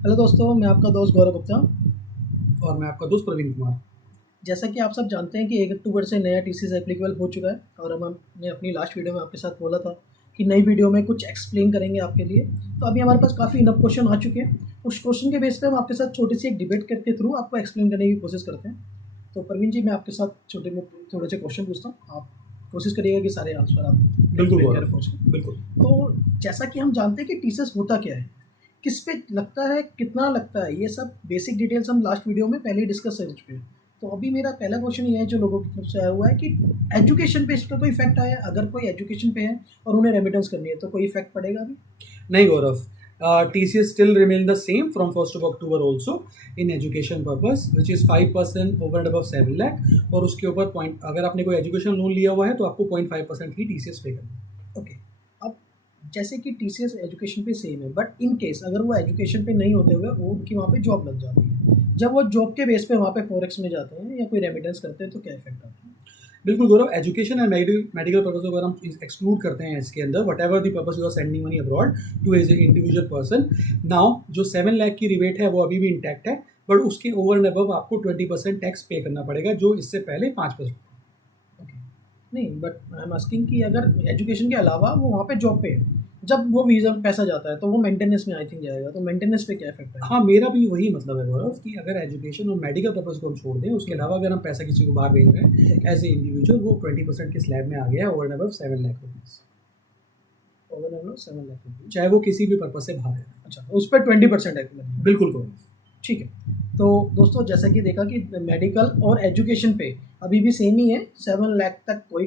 Hello दोस्तों, मैं आपका दोस्त गौरव गुप्ता। और मैं आपका दोस्त प्रवीण कुमार। जैसा कि आप सब जानते हैं कि 1 अक्टूबर से नया टीसीएस एप्लीकेबल हो चुका है और हमने अपनी लास्ट वीडियो में आपके साथ बोला था कि नई वीडियो में कुछ एक्सप्लेन करेंगे आपके लिए। तो अभी हमारे पास काफ़ी इनफ क्वेश्चन आ चुके हैं। उस क्वेश्चन के बेस पे हम आपके साथ छोटी सी एक डिबेट के थ्रू आपको एक्सप्लेन करने की कोशिश करते हैं। तो प्रवीण जी, मैं आपके साथ थोड़े से क्वेश्चन पूछता हूँ। आप कोशिश करिएगा कि सारे आंसर आप बिल्कुल एक्सप्लेन करें गौरव, पूछ। बिल्कुल। तो जैसा कि हम जानते हैं कि टीसीएस होता क्या है, किस पे लगता है, कितना लगता है, ये सब बेसिक डिटेल्स हम लास्ट वीडियो में पहले ही डिस्कस कर चुके हैं। तो अभी मेरा पहला क्वेश्चन ये है जो लोगों की तरफ से आया हुआ है कि एजुकेशन पे इसका कोई इफेक्ट आया है? अगर कोई एजुकेशन पे है और उन्हें रेमिटेंस करनी है तो कोई इफेक्ट पड़ेगा अभी? नहीं गौरव, TCS still remain the same from 1st of October also in education purpose, which is 5% over and above 7 lakh। और उसके ऊपर पॉइंट, अगर आपने कोई एजुकेशन लोन लिया हुआ है तो आपको 0.5% ही TCS पे करना है। ओके। अब जैसे कि टीसीएस एजुकेशन पे सेम है, बट इन केस अगर वो एजुकेशन पे नहीं होते हुए वो उनकी वहाँ पे जॉब लग जाती है, जब वो जॉब के बेस पे वहाँ पे फॉरेक्स में जाते हैं या कोई रेमिटेंस करते हैं तो क्या इफेक्ट आता है? बिल्कुल Gaurav, education and medical purpose अगर हम एक्सक्लूड करते हैं इसके अंदर, whatever the purpose you are sending money abroad to as a individual person, now जो 7 लाख की रिबेट है वो अभी भी इंटैक्ट है। बट उसके ओवर एंड अबव आपको 20% टैक्स पे करना पड़ेगा, जो इससे पहले 5%। ओके। नहीं, बट आई एम आस्किंग कि अगर एजुकेशन के अलावा वो वहाँ पे जॉब पे है, जब वो वीज़ा पैसा जाता है तो वो मेंटेनेंस में आई थिंक जाएगा, तो मेंटेनेंस पे क्या इफेक्ट आएगा? हाँ, मेरा भी वही मतलब है गौरव कि अगर एजुकेशन और मेडिकल पर्पज को हम छोड़ दें, उसके अलावा अगर हम पैसा किसी को बाहर भेज रहे हैं एज ए इंडिविजुअल, वो 20% के स्लैब में आ गया है over and above 7 lakh rupees, over and 7 lakh rupees. चाहे वो किसी भी पर्पज से बाहर है। अच्छा, तो उस पर 20% है लगेगा। बिल्कुल गौरव। ठीक है। तो दोस्तों, जैसा कि देखा कि मेडिकल और एजुकेशन पे अभी भी सेम ही है, 7 लाख तक कोई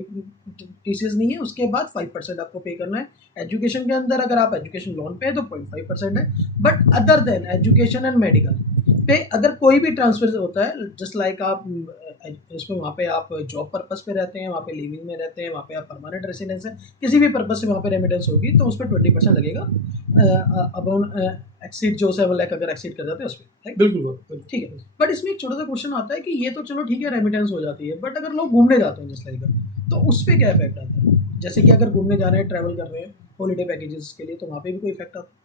टीसीएस नहीं है, उसके बाद 5% आपको पे करना है। एजुकेशन के अंदर अगर आप एजुकेशन लोन पे है तो 0.5% है। But other than education and medical पे अगर कोई भी ट्रांसफर होता है, जस्ट लाइक आप इसमें वहाँ पे आप जॉब पर्पस पे रहते हैं, वहाँ पे लिविंग में रहते हैं, वहाँ पे आप परमानेंट रेसिडेंस है, किसी भी पर्पस से वहाँ पे रेमिटेंस होगी तो उस पर 20% लगेगा। अबाउट एक्सीड जो 7 लाख अगर एक्सीड कर जाते हैं उस पर। बिल्कुल गौरव, बिल्कुल। ठीक है। बट इसमें एक छोटा सा क्वेश्चन आता है कि ये तो चलो ठीक है, रेमिटेंस हो जाती है, बट अगर लोग घूमने जाते हैं जस्ट लाइक, तो उस पर क्या इफेक्ट आता है? जैसे कि अगर घूमने जा रहे हैं, ट्रैवल कर रहे हैं हॉलीडे पैकेजेस के लिए, तो वहाँ पे भी कोई इफेक्ट आता है?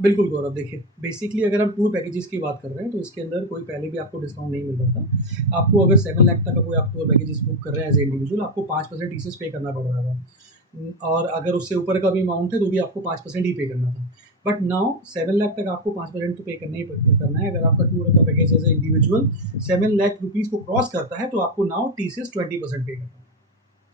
बिल्कुल गौरव, देखिए बेसिकली अगर हम टूर पैकेजेस की बात कर रहे हैं तो इसके अंदर कोई पहले भी आपको डिस्काउंट नहीं मिल रहा था। आपको अगर 7 लाख तक का कोई आप टूर पैकेजेस बुक कर रहे हैं एज ए इंडिविजुअल, आपको 5% टीसीएस पे करना पड़ रहा था। और अगर उससे ऊपर का भी अमाउंट है तो भी आपको 5% ही पे करना था। बट नाउ 7 लाख तक आपको 5% तो पे करना है। अगर आपका टूर का package as a individual 7 lakh rupees को क्रॉस करता है तो आपको नाउ TCS 20% पे करना है।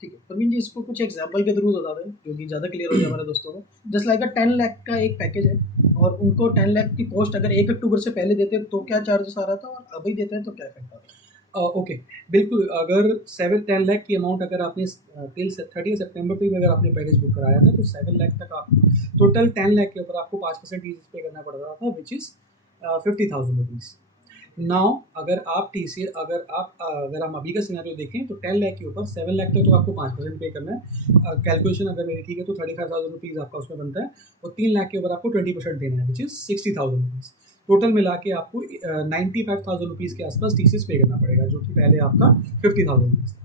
ठीक है प्रवीण जी, इसको कुछ एग्जाम्पल के थ्रू बता दें जो कि ज़्यादा क्लियर हो जाए हमारे दोस्तों को। जस्ट लाइक 10 लाख का एक पैकेज है और उनको 10 लाख की कॉस्ट अगर 1 अक्टूबर से पहले देते हैं तो क्या चार्जेस आ रहा था, और अभी देते हैं तो क्या इफेक्ट आ रहा है? ओके, बिल्कुल। अगर 7-10 लाख की अमाउंट अगर आपने टिल 30 सितंबर तक अगर आपने पैकेज बुक कराया था तो 7 लाख तक आप टोटल 10 लाख के ऊपर आपको 5% टीसीएस पे करना पड़ रहा था, विच इज़ 50,000 रुपीज़। नाउ अगर हम अभी का सिनेरियो देखें तो 10 लाख के ऊपर 7 लाख तक तो आपको 5% पे करना है। कैलकुलेशन अगर मेरी ठीक है तो 35,000 रुपीज़ आपका उसमें बनता है, और 3 लाख के ऊपर आपको 20% देना है, विच इज़ 60,000 रुपीज़। टोटल मिला के आपको 95,000 रुपीज़ के आसपास टीसीएस पे करना पड़ेगा, जो कि पहले आपका 50,000 रुपीज़ था।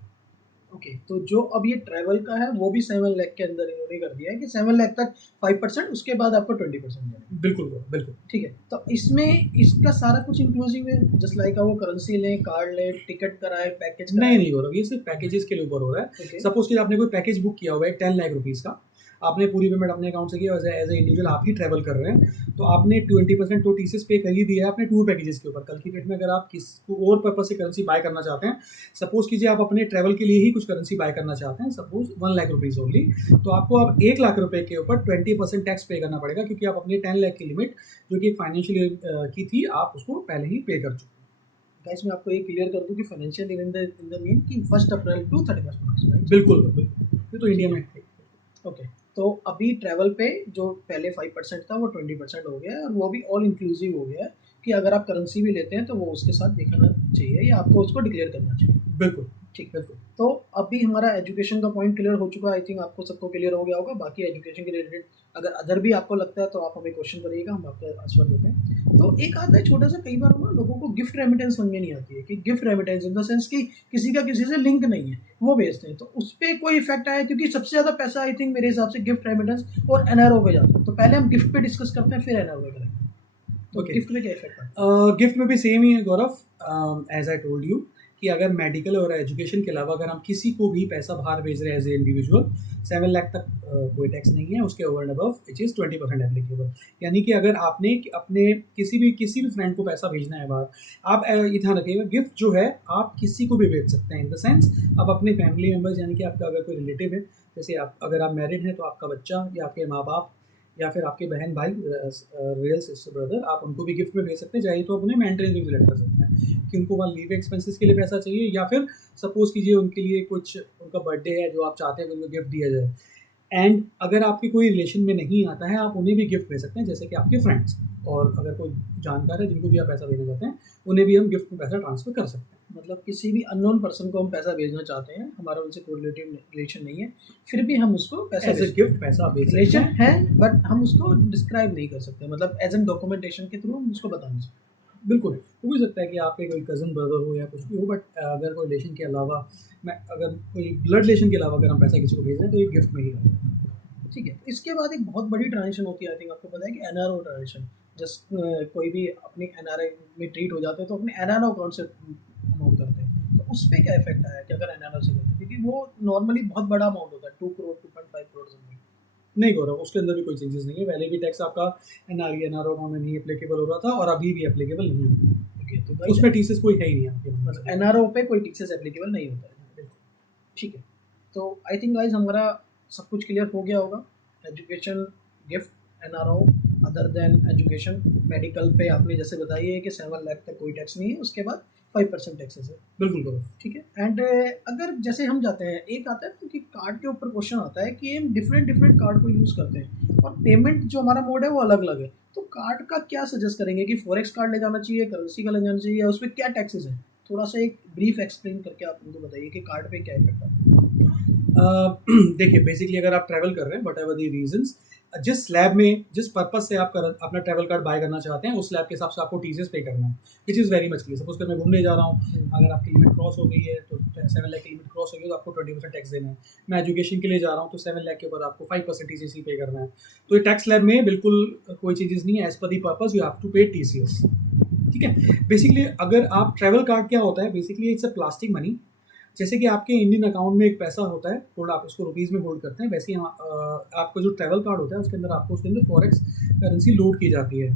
ओके, तो जो अब ये ट्रैवल का है वो भी 7 लाख के अंदर इन्होंने कर दिया है कि 7 लाख तक 5%, उसके बाद आपको 20% देना है। बिल्कुल बिल्कुल। ठीक है। तो इसमें इसका सारा कुछ इंक्लूसिव है, जस्ट लाइक वो करेंसी लें, कार्ड लें, टिकट कराए, पैकेज नहीं कराए? नहीं गौरव, ये सिर्फ पैकेजेस के लिए ऊपर हो रहा है। ओके। सपोज कि आपने कोई पैकेज बुक किया हुआ है 10 लाख रुपीज़ का, आपने पूरी पेमेंट अपने अकाउंट से किया, एज ए इंडिविजुअल आप ही ट्रैवल कर रहे हैं, तो आपने 20% तो टीसीएस पे कर ही दिया है अपने टूर पैकेजेस के ऊपर। कल की डेट में अगर आप किस और पर्पज से करेंसी बाय करना चाहते हैं, सपोज कीजिए आप अपने ट्रैवल के लिए ही कुछ करेंसी बाय करना चाहते हैं, सपोज 1 लाख रुपीज़ ओनली, तो आपको अब 1 लाख रुपए के ऊपर 20% टैक्स पे करना पड़ेगा, क्योंकि आप अपनी 10 लाख की लिमिट जो कि फाइनेंशियल ईयर की थी, आप उसको पहले ही पे कर चुके हैं। गाइस, मैं आपको ये क्लियर कर दूं कि financial year in the mean कि 1 अप्रैल टू 31 मार्च, राइट? बिल्कुल बिल्कुल, ये तो इंडिया ठीक में है। ओके। तो अभी ट्रैवल पे जो पहले 5% था वो 20% हो गया है, और वो भी ऑल इंक्लूसिव हो गया है कि अगर आप करेंसी भी लेते हैं तो वो उसके साथ दिखाना चाहिए या आपको उसको डिक्लेयर करना चाहिए। बिल्कुल ठीक। बिल्कुल। तो अभी हमारा एजुकेशन का पॉइंट क्लियर हो चुका है, आई थिंक आपको सबको क्लियर हो गया होगा। बाकी एजुकेशन के रिलेटेड अगर अदर भी आपको लगता है तो आप हमें क्वेश्चन करिएगा, हम आपका आंसर देते हैं। तो एक आता है छोटा सा, कई बार ना लोगों को गिफ्ट रेमिटेंस समझ में नहीं आती है कि gift remittance in the sense कि किसी का किसी से लिंक नहीं है, वो भेजते हैं, तो उस पर कोई इफेक्ट आया? क्योंकि सबसे ज़्यादा पैसा आई थिंक मेरे हिसाब से गिफ्ट रेमिटेंस और एनआरओ पे जाता है। तो पहले हम गिफ्ट पे डिस्कस करते हैं, फिर एनआरओ पे करेंगे। तो Okay. गिफ्ट में क्या इफेक्ट आता है? गिफ्ट में भी सेम ही है गौरव, एज आई टोल्ड यू कि अगर मेडिकल और एजुकेशन के अलावा अगर हम किसी को भी पैसा बाहर भेज रहे हैं एज ए इंडिविजुअल 7 लाख तक कोई टैक्स नहीं है, उसके over and above it is 20% applicable. यानी कि अगर आपने अपने किसी भी फ्रेंड को पैसा भेजना है बाहर, आप ये ध्यान रखिएगा गिफ्ट जो है आप किसी को भी भेज सकते हैं, इन द सेंस आप अपने फैमिली मेम्बर्स यानी कि आपका अगर कोई रिलेटिव है, जैसे आप अगर आप मैरिड हैं तो आपका बच्चा या आपके माँ बाप या फिर आपके बहन भाई, रियल सिस्टर ब्रदर, आप उनको भी गिफ्ट में भेज सकते हैं। चाहिए तो अपने मेंटरेंस भी सिलेक्ट कर सकते हैं कि उनको वहाँ लीव एक्सपेंसेस के लिए पैसा चाहिए, या फिर सपोज कीजिए उनके लिए कुछ उनका बर्थडे है जो आप चाहते हैं कि उनको गिफ्ट दिया जाए। एंड अगर आपके कोई रिलेशन में नहीं आता है, आप उन्हें भी गिफ्ट भेज सकते हैं, जैसे कि आपके फ्रेंड्स, और अगर कोई जानकार है जिनको भी आप पैसा भेजना चाहते हैं, उन्हें भी हम गिफ्ट में पैसा ट्रांसफर कर सकते हैं। मतलब किसी भी अननोन पर्सन को हम पैसा भेजना चाहते हैं, हमारा उनसे कोई रिलेटिव रिलेशन नहीं है, फिर भी हम उसको पैसा एज ए गिफ्ट पैसा भेज सकते रिलेशन हैं। है बट हम उसको डिस्क्राइब नहीं कर सकते, मतलब एज एन डॉक्यूमेंटेशन के थ्रू हम उसको बता नहीं सकते। बिल्कुल, हो भी सकता है कि आपके कोई कज़न ब्रदर हो या कुछ भी हो, बट अगर कोई रिलेशन के अलावा, मैं अगर कोई ब्लड रिलेशन के अलावा अगर हम पैसा किसी को भेज रहे हैं तो ये गिफ्ट में ही रहेगा। ठीक है, इसके बाद एक बहुत बड़ी ट्रांजेक्शन होती है, आई थिंक आपको पता है कि एनआरओ ट्रांजेक्शन। जस्ट कोई भी अपनी एनआरआई में ट्रीट हो जाते हैं तो अपने एनआरओ अकाउंट से अमाउंट करते हैं, तो उस पर क्या इफेक्ट आया कि अगर एनआरओ से करते हैं, क्योंकि वो नॉर्मली बहुत बड़ा अमाउंट होता है, 2 करोड़ 2.5 करोड़ समथिंग। नहीं गौरव, उसके अंदर भी कोई चेंजेस नहीं है, पहले भी टैक्स आपका एनआरओ अकाउंट में नहीं एप्लीकेबल हो रहा था और अभी भी एप्लीकेबल नहीं है, ओके, तो उसमें टीसीएस कोई है ही नहीं आपके पास। मतलब एनआरओ पे कोई टीसीएस एप्लीकेबल नहीं होता है। ठीक है, तो आई थिंक गाइस हमारा सब कुछ क्लियर हो गया होगा। Education, gift, NRO, other than education, medical पे आपने जैसे बताई है कि 7 लाख तक कोई टैक्स नहीं है, उसके बाद 5% टैक्सेस है। बिल्कुल गौरव। ठीक है, एंड अगर जैसे हम जाते हैं, एक आता है कि कार्ड के ऊपर क्वेश्चन आता है कि हम डिफरेंट डिफरेंट कार्ड को यूज़ करते हैं और पेमेंट जो हमारा मोड है वो अलग अलग है, तो कार्ड का क्या सजेस्ट करेंगे कि फॉरेक्स कार्ड ले जाना चाहिए, करेंसी का ले जाना चाहिए, या उस पर क्या टैक्सेस है? थोड़ा सा एक ब्रीफ एक्सप्लेन करके आप उनको बताइए कि कार्ड पे क्या इफेक्ट आता है। देखिए, बेसिकली अगर आप ट्रैवल कर रहे हैं, वट एवर दी रीजंस, जिस स्लैब में जिस पर्पस से आप अपना ट्रैवल कार्ड बाय करना चाहते हैं, उस स्लैब के हिसाब से आपको टीसीएस पे करना है, which is very much clear. Suppose कि मैं घूमने जा रहा हूँ, अगर आपकी लिमिट क्रॉस हो गई है तो 7 लाख की लिमिट क्रॉस हो गई तो आपको 20% टैक्स देना है। मैं एजुकेशन के लिए जा रहा हूँ तो 7 लाख के ऊपर आपको 5% टीसीएस पे करना है। तो ये टैक्स स्लैब में बिल्कुल कोई चीज़ नहीं है, as per the purpose you have to pay TCS. ठीक है, बेसिकली अगर आप ट्रैवल कार्ड क्या होता है, basically it's a plastic money. जैसे कि आपके इंडियन अकाउंट में एक पैसा होता है होल्ड, आप उसको रुपीज़ में होल्ड करते हैं, वैसे ही आपका जो ट्रैवल कार्ड होता है उसके अंदर आपको उसके अंदर फॉरेक्स करेंसी लोड की जाती है,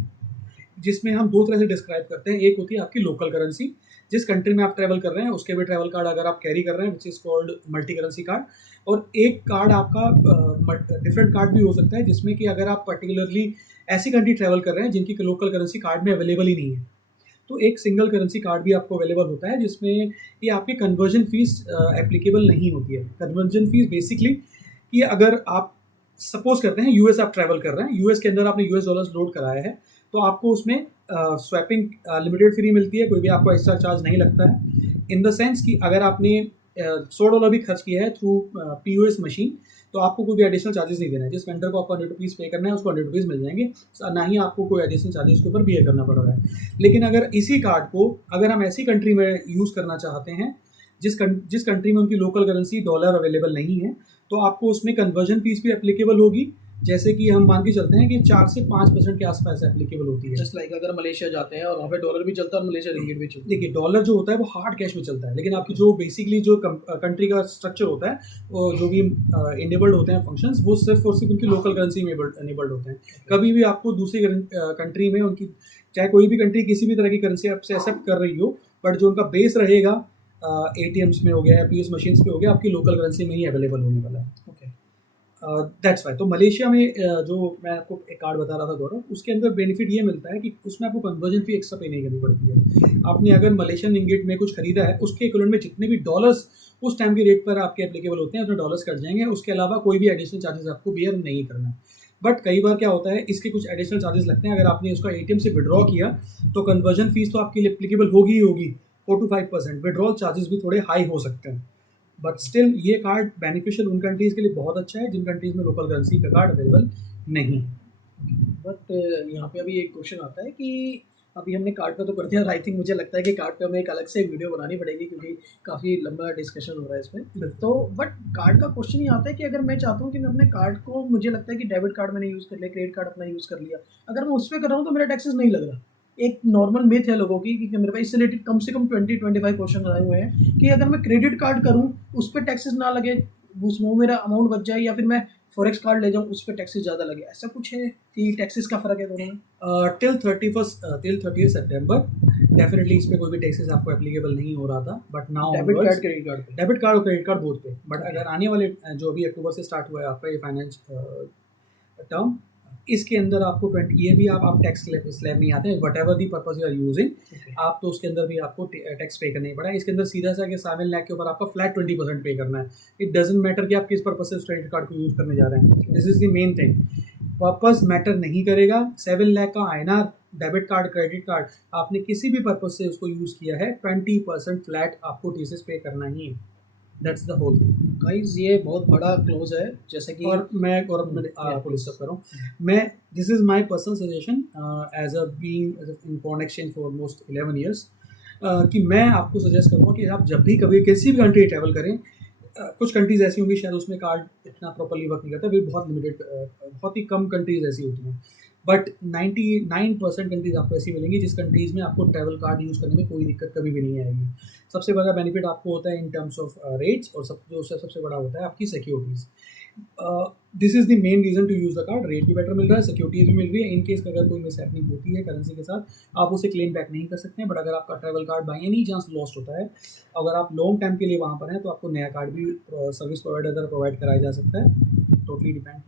जिसमें हम दो तरह से डिस्क्राइब करते हैं। एक होती है आपकी लोकल करेंसी, जिस कंट्री में आप ट्रैवल कर रहे हैं उसके भी ट्रैवल कार्ड अगर आप कैरी कर रहे हैं, which is called multi currency card. और एक कार्ड आपका डिफरेंट कार्ड भी हो सकता है, जिसमें कि अगर आप पर्टिकुलरली ऐसी कंट्री ट्रैवल कर रहे हैं जिनकी लोकल करेंसी कार्ड में अवेलेबल ही नहीं है, तो एक सिंगल करेंसी कार्ड भी आपको अवेलेबल होता है, जिसमें ये आपकी कन्वर्जन फीस एप्लीकेबल नहीं होती है। कन्वर्जन फीस बेसिकली कि अगर आप सपोज करते हैं यूएस आप ट्रैवल कर रहे हैं, यूएस के अंदर आपने यूएस डॉलर्स लोड कराया है, तो आपको उसमें स्वैपिंग लिमिटेड फ्री मिलती है, कोई भी आपको एक्स्ट्रा चार्ज नहीं लगता है। इन द सेंस कि अगर आपने $100 भी खर्च किया है थ्रू पीओएस मशीन, तो आपको कोई भी एडिशनल चार्जेस नहीं देना है। जिस वेंडर को आपको ₹100 पे करना है उसको ₹100 मिल जाएंगे, ना ही आपको कोई एडिशनल चार्जेस के ऊपर बियर करना पड़ रहा है। लेकिन अगर इसी कार्ड को अगर हम ऐसी कंट्री में यूज़ करना चाहते हैं जिस कंट्री में उनकी लोकल करेंसी डॉलर अवेलेबल नहीं है, तो आपको उसमें कन्वर्जन फीस भी एप्लीकेबल होगी, जैसे कि हम मान के चलते हैं कि 4 से 5% के आसपास एप्लीकेबल होती है। जस्ट लाइक अगर मलेशिया जाते हैं और वहाँ पे डॉलर भी चलता है और मलेशिया रिंगिट भी चलता है। देखिए, डॉलर जो होता है वो हार्ड कैश में चलता है, लेकिन आपकी जो बेसिकली जो कंट्री का स्ट्रक्चर होता है, वो जो भी इनेबल्ड होते हैं फंक्शंस, वो सिर्फ और सिर्फ उनकी लोकल करेंसी में इनेबल्ड होते हैं। कभी भी आपको दूसरी कंट्री में उनकी, चाहे कोई भी कंट्री किसी भी तरह की करेंसी आपसे एक्सेप्ट कर रही हो, बट जो उनका बेस रहेगा एटीएम्स में हो गया या पीओएस मशीन्स पे हो गया, आपकी लोकल करेंसी में ही अवेलेबल होने वाला है। Okay, that's why. तो मलेशिया में जो मैं आपको एक कार्ड बता रहा था गौरव, उसके अंदर बेनिफिट ये मिलता है कि उसमें आपको कन्वर्जन फी एक्स्ट्रा पे नहीं करनी पड़ती है। आपने अगर मलेशियन रिंगिट में कुछ खरीदा है, उसके इक्विवेलेंट में जितने भी डॉलर्स उस टाइम के रेट पर आपके एप्लीकेबल होते हैं, उसमें डॉलर्स कट जाएंगे, उसके अलावा कोई भी एडिशनल चार्जेस आपको बियर नहीं करना है। बट कई बार क्या होता है, इसके कुछ एडिशनल चार्जेस लगते हैं। अगर आपने उसका एटीएम से विड्रॉ किया तो कन्वर्जन फीस तो आपके लिए एप्लीकेबल होगी ही होगी, 4 to 5%। विड्रॉल चार्जेस भी थोड़े हाई हो सकते हैं, बट स्टिल ये कार्ड बेनिफिशियल उन कंट्रीज़ के लिए बहुत अच्छा है जिन कंट्रीज़ में लोकल करेंसी का कार्ड अवेलेबल नहीं। बट यहाँ पे अभी एक क्वेश्चन आता है कि अभी हमने कार्ड पे तो कर दिया, और आई थिंक मुझे लगता है कि कार्ड पे हमें एक अलग से वीडियो बनानी पड़ेगी, क्योंकि काफ़ी लंबा डिस्कशन हो रहा है इसमें। तो बट कार्ड का क्वेश्चन ये आता है कि अगर मैं चाहता हूँ कि मैं अपने कार्ड को, मुझे लगता है कि डेबिट कार्ड मैंने यूज़ कर लिया, क्रेडिट कार्ड अपना यूज़ कर लिया, अगर मैं उस पर कर रहा हूँ तो मेरा टैक्सेस नहीं लग रहा। एक नॉर्मल मिथ है लोगों की कि मेरे पास इससे रिलेटेड कम से कम 20-25 क्वेश्चन आए हुए हैं कि अगर मैं क्रेडिट कार्ड करूँ उस पर टैक्सेस ना लगे, उसमें मेरा अमाउंट बच जाए, या फिर मैं फॉरेक्स कार्ड ले जाऊँ उस पर टैक्सेस ज़्यादा लगे, ऐसा कुछ है कि टैक्सेस का फ़र्क है दोनों में? टिल 30 सितंबर डेफिनेटली इस पे कोई भी टैक्सेस आपको एप्लीकेबल नहीं हो रहा था, but now debit card credit card पे? डेबिट कार्ड और क्रेडिट कार्ड बोथ पे। बट अगर आने वाले जो अभी अक्टूबर से स्टार्ट हुआ है आपका ये फाइनेंस टर्म, इसके अंदर आपको 20 ये भी आप टैक्स स्लैब नहीं आते, whatever the purpose you are using, आप तो उसके अंदर भी आपको टैक्स पे करना ही पड़ा। इसके अंदर सीधा सा कि 7 लाख के ऊपर आपका फ्लैट 20% पे करना है। इट डजेंट मैटर कि आप किस पर्पज से उस क्रेडिट कार्ड को यूज़ करने जा रहे हैं, this is the main thing. Purpose matter नहीं करेगा। 7 लाख का INR debit card credit card आपने किसी भी पर्पज से उसको यूज़ किया है, 20% फ्लैट आपको टीसीएस पे करना ही है। That's the whole thing guys, ये बहुत बड़ा क्लोज है, जैसे कि और मैं गौरव आपको डिस्टर्ब कर रहा हूँ। मैं this is my personal suggestion as a being in foreign exchange for almost 11 years, कि मैं आपको सजेस्ट करूँगा कि आप जब भी कभी किसी भी कंट्री ट्रैवल करें, कुछ कंट्रीज ऐसी होंगी शायद उसमें कार्ड इतना प्रॉपरली वर्क नहीं करता, भी बहुत लिमिटेड, बहुत ही कम कंट्रीज ऐसी होती हैं, बट 99% कंट्रीज आपको ऐसी मिलेंगी जिस कंट्रीज़ में आपको ट्रैवल कार्ड यूज़ करने में कोई दिक्कत कभी भी नहीं आएगी। सबसे बड़ा बेनिफिट आपको होता है इन टर्म्स ऑफ रेट्स, और सबसे बड़ा होता है आपकी securities. This is the main reason to use the card. Rate भी बेटर मिल रहा है, सिक्योरिटीज़ भी मिल रही है। इन केस अगर कोई मिसहैपनिंग होती है करेंसी के साथ, आप उसे क्लेम बैक नहीं कर सकते हैं, बट अगर आपका travel card by any chance lost होता है, अगर आप लॉन्ग टाइम के लिए वहाँ पर हैं, तो आपको नया कार्ड भी सर्विस प्रोवाइडर द्वारा प्रोवाइड कराया जा सकता है। टोटली डिपेंड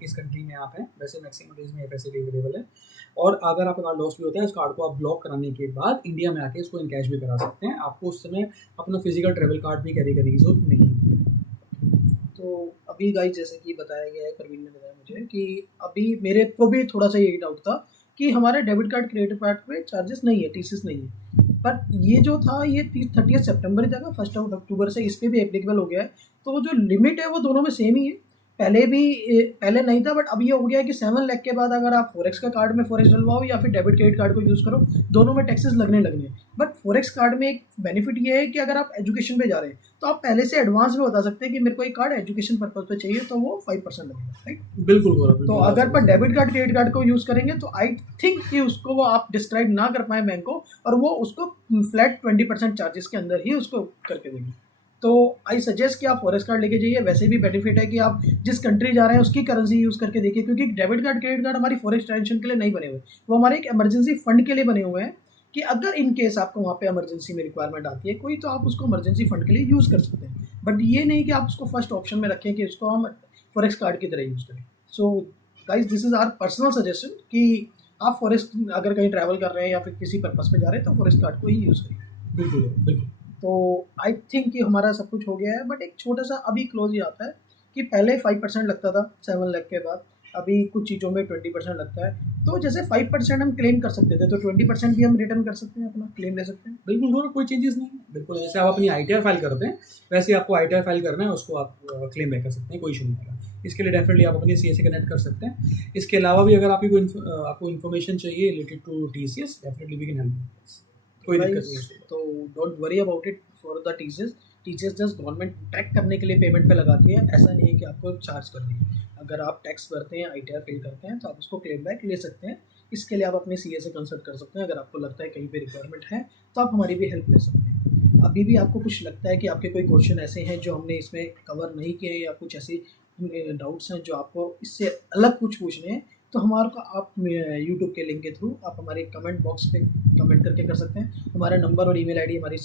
किस कंट्री में आप हैं। वैसे मैक्सिमम डेज में फैसिलिटी अवेलेबल है, और अगर आपका कार्ड लॉस्ट भी होता है, उस कार्ड को आप ब्लॉक कराने के बाद इंडिया में आके इसको इनकैश भी करा सकते हैं। आपको उस समय अपना फिजिकल ट्रैवल कार्ड भी कैरी करने की जरूरत नहीं है। तो अभी गाइस, जैसे कि बताया गया है, प्रवीण ने बताया मुझे कि अभी मेरे को भी थोड़ा सा यही डाउट था कि हमारे डेबिट कार्ड क्रेडिट कार्ड पे चार्जेस नहीं है, टीसीएस नहीं है, बट ये जो था ये 30 सितंबर ही था, 1 अक्टूबर से इस पर भी एप्लीकेबल हो गया है। तो जो लिमिट है वो दोनों में सेम ही है, पहले नहीं था, बट अब ये हो गया है कि 7 लाख के बाद अगर आप फॉरेक्स का कार्ड में फॉरेक्स डलवाओ या फिर डेबिट क्रेडिट कार्ड को यूज़ करो, दोनों में टैक्सेस लगने लगने। बट फॉरेक्स कार्ड में एक बेनिफिट ये है कि अगर आप एजुकेशन पे जा रहे हैं तो आप पहले से एडवांस में बता सकते हैं कि मेरे को एक कार्ड एजुकेशन पर्पज पे चाहिए, तो वो 5% लगेगा, राइट? बिल्कुल गौरव। तो अगर पर डेबिट कार्ड क्रेडिट कार्ड को यूज़ करेंगे तो आई थिंक कि उसको वो आप डिस्क्राइब ना कर पाए बैंक को, और वो उसको फ्लैट 20% चार्जेस के अंदर ही उसको करके देंगे। तो आई सजेस्ट कि आप फॉरेस्ट कार्ड लेके जाइए। वैसे भी बेनिफिट है कि आप जिस कंट्री जा रहे हैं उसकी करेंसी यूज़ करके देखिए, क्योंकि डेबिट कार्ड क्रेडिट कार्ड हमारी फॉरेस्ट ट्रांजेक्शन के लिए नहीं बने हुए, वो हमारे एक इमरजेंसी फंड के लिए बने हुए हैं कि अगर इन केस आपको वहाँ पे इमरजेंसी में रिक्वायरमेंट आती है कोई, तो आप उसको इमरजेंसी फंड के लिए यूज़ कर सकते हैं। बट ये नहीं कि आप उसको फर्स्ट ऑप्शन में रखें कि उसको हम फॉरेक्स कार्ड की तरह यूज़ करें। So guys, this is our personal suggestion कि आप फॉरेस्ट अगर कहीं ट्रैवल कर रहे हैं या फिर किसी पर्पज़ पे जा रहे हैं तो फॉरेस्ट कार्ड को ही यूज़ करिए। बिल्कुल बिल्कुल। तो आई थिंक कि हमारा सब कुछ हो गया है, बट एक छोटा सा अभी क्लोज ही आता है कि पहले 5% लगता था 7 लाख के बाद, अभी कुछ चीज़ों में 20% लगता है। तो जैसे 5% हम क्लेम कर सकते थे, तो 20% भी हम रिटर्न कर सकते हैं, अपना क्लेम ले सकते हैं। बिल्कुल गौरव, कोई चेंजेस नहीं है। बिल्कुल जैसे आप अपनी आईटीआर फाइल करते हैं, वैसे आपको आईटीआर फाइल करना है, उसको आप क्लेम बैक कर सकते हैं, कोई इशू नहीं आएगा। इसके लिए डेफिनेटली आप अपनी सीए से कनेक्ट कर सकते हैं। इसके अलावा भी अगर आपको इन्फॉर्मेशन चाहिए related to TCS, definitely we can help. कोई दिक्कत नहीं है। तो don't worry about it for the teachers. Teachers just government track करने के लिए पेमेंट पे लगाती है, ऐसा नहीं है कि आपको चार्ज कर रही है। अगर आप टैक्स भरते हैं, आईटीआर फिल करते हैं, तो आप उसको क्लेम बैक ले सकते हैं। इसके लिए आप अपने सीए से कंसल्ट कर सकते हैं। अगर आपको लगता है कहीं पे रिक्वायरमेंट है तो आप हमारी भी हेल्प ले सकते हैं। अभी भी आपको कुछ लगता है कि आपके कोई क्वेश्चन ऐसे हैं जो हमने इसमें कवर नहीं किए, या कुछ ऐसे डाउट्स हैं जो आपको इससे अलग कुछ पूछने हैं, तो हमारे को आप यूट्यूब के लिंक के थ्रू आप हमारे कमेंट बॉक्स पे कमेंट करके कर सकते हैं। हमारा नंबर और ईमेल आईडी हमारी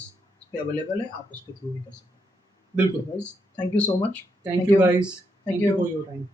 पे अवेलेबल है, आप उसके थ्रू भी कर सकते हैं। बिल्कुल guys, thank you so much. Thank you guys, thank you for your time.